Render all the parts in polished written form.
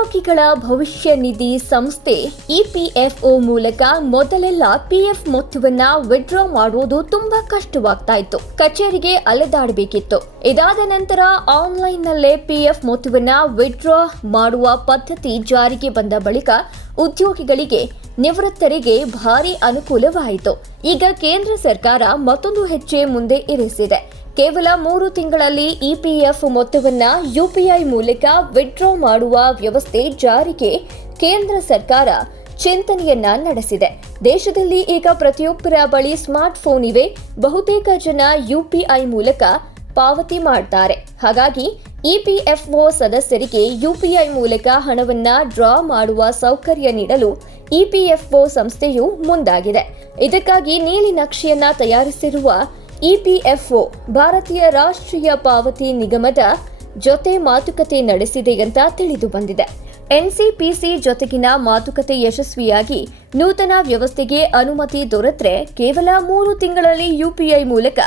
ಉದ್ಯೋಗಿಗಳ ಭವಿಷ್ಯ ನಿಧಿ ಸಂಸ್ಥೆ ಇಪಿಎಫ್ಒ ಮೂಲಕ ಮೊದಲೆಲ್ಲ ಪಿಎಫ್ ಮೊತ್ತವನ್ನ ವಿಡ್ರಾ ಮಾಡುವುದು ತುಂಬಾ ಕಷ್ಟವಾಗ್ತಾ ಇತ್ತು. ಕಚೇರಿಗೆ ಅಲೆದಾಡಬೇಕಿತ್ತು. ಇದಾದ ನಂತರ ಆನ್ಲೈನ್ ನಲ್ಲೇ ಪಿಎಫ್ ಮೊತ್ತವನ್ನ ವಿಡ್ರಾ ಮಾಡುವ ಪದ್ಧತಿ ಜಾರಿಗೆ ಬಂದ ಬಳಿಕ ಉದ್ಯೋಗಿಗಳಿಗೆ ನಿವೃತ್ತರಿಗೆ ಭಾರಿ ಅನುಕೂಲವಾಯಿತು. ಈಗ ಕೇಂದ್ರ ಸರ್ಕಾರ ಮತ್ತೊಂದು ಹೆಜ್ಜೆ ಮುಂದೆ ಇರಿಸಿದೆ. ಕೇವಲ 3 ತಿಂಗಳಲ್ಲಿ ಇಪಿಎಫ್ ಮೊತ್ತವನ್ನ ಯುಪಿಐ ಮೂಲಕ ವಿಡ್ರಾ ಮಾಡುವ ವ್ಯವಸ್ಥೆ ಜಾರಿಗೆ ಕೇಂದ್ರ ಸರ್ಕಾರ ಚಿಂತನೆಯನ್ನ ನಡೆಸಿದೆ. ದೇಶದಲ್ಲಿ ಈಗ ಪ್ರತಿಯೊಬ್ಬರ ಬಳಿ ಸ್ಮಾರ್ಟ್ ಫೋನ್ ಇವೆ. ಬಹುತೇಕ ಜನ ಯುಪಿಐ ಮೂಲಕ ಪಾವತಿ ಮಾಡ್ತಾರೆ. ಹಾಗಾಗಿ ಇಪಿಎಫ್ಒ ಸದಸ್ಯರಿಗೆ ಯುಪಿಐ ಮೂಲಕ ಹಣವನ್ನ ಡ್ರಾ ಮಾಡುವ ಸೌಕರ್ಯ ನೀಡಲು ಇಪಿಎಫ್ಒ ಸಂಸ್ಥೆಯು ಮುಂದಾಗಿದೆ. ಇದಕ್ಕಾಗಿ ನೀಲಿ ನಕ್ಷೆಯನ್ನ ತಯಾರಿಸಿರುವ ಇಪಿಎಫ್ಒ ಭಾರತೀಯ ರಾಷ್ಟ್ರೀಯ ಪಾವತಿ ನಿಗಮದ ಜೊತೆ ಮಾತುಕತೆ ನಡೆಸಿದೆ ಅಂತ ತಿಳಿದು ಬಂದಿದೆ. ಎನ್ಸಿಪಿಸಿ ಜೊತೆಗಿನ ಮಾತುಕತೆ ಯಶಸ್ವಿಯಾಗಿ ನೂತನ ವ್ಯವಸ್ಥೆಗೆ ಅನುಮತಿ ದೊರೆತರೆ ಕೇವಲ 3 ತಿಂಗಳಲ್ಲಿ ಯುಪಿಐ ಮೂಲಕ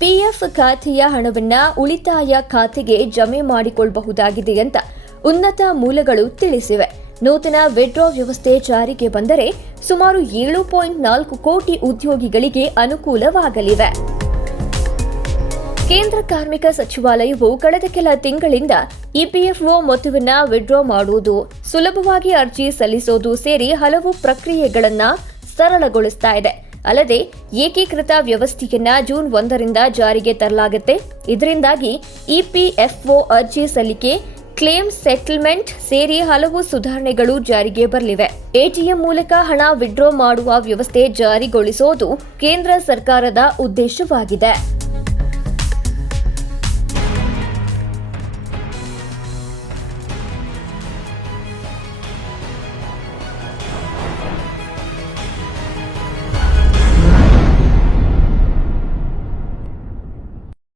ಪಿಎಫ್ ಖಾತೆಯ ಹಣವನ್ನ ಉಳಿತಾಯ ಖಾತೆಗೆ ಜಮೆ ಮಾಡಿಕೊಳ್ಳಬಹುದಾಗಿದೆ ಅಂತ ಉನ್ನತ ಮೂಲಗಳು ತಿಳಿಸಿವೆ. ನೂತನ ವಿಡ್ರಾ ವ್ಯವಸ್ಥೆ ಜಾರಿಗೆ ಬಂದರೆ ಸುಮಾರು 7.4 ಕೋಟಿ ಉದ್ಯೋಗಿಗಳಿಗೆ ಅನುಕೂಲವಾಗಲಿವೆ. ಕೇಂದ್ರ ಕಾರ್ಮಿಕ ಸಚಿವಾಲಯವು ಕಳೆದ ಕೆಲ ತಿಂಗಳಿಂದ ಇಪಿಎಫ್ಒ ಮೊತ್ತವನ್ನ ವಿಡ್ರಾ ಮಾಡುವುದು, ಸುಲಭವಾಗಿ ಅರ್ಜಿ ಸಲ್ಲಿಸೋದು ಸೇರಿ ಹಲವು ಪ್ರಕ್ರಿಯೆಗಳನ್ನ ಸರಳಗೊಳಿಸ್ತಾ ಇದೆ. ಅಲ್ಲದೆ ಏಕೀಕೃತ ವ್ಯವಸ್ಥೆಯನ್ನ ಜೂನ್ 1ರಿಂದ ಜಾರಿಗೆ ತರಲಾಗುತ್ತೆ. ಇದರಿಂದಾಗಿ ಇಪಿಎಫ್ಒ ಅರ್ಜಿ ಸಲ್ಲಿಕೆ, ಕ್ಲೇಮ್ ಸೆಟಲ್ಮೆಂಟ್ ಸೇರಿ ಹಲವು ಸುಧಾರಣೆಗಳು ಜಾರಿಗೆ ಬರಲಿವೆ. ಎಟಿಎಂ ಮೂಲಕ ಹಣ ವಿಡ್ರಾ ಮಾಡುವ ವ್ಯವಸ್ಥೆ ಜಾರಿಗೊಳಿಸೋದು ಕೇಂದ್ರ ಸರ್ಕಾರದ ಉದ್ದೇಶವಾಗಿದೆ.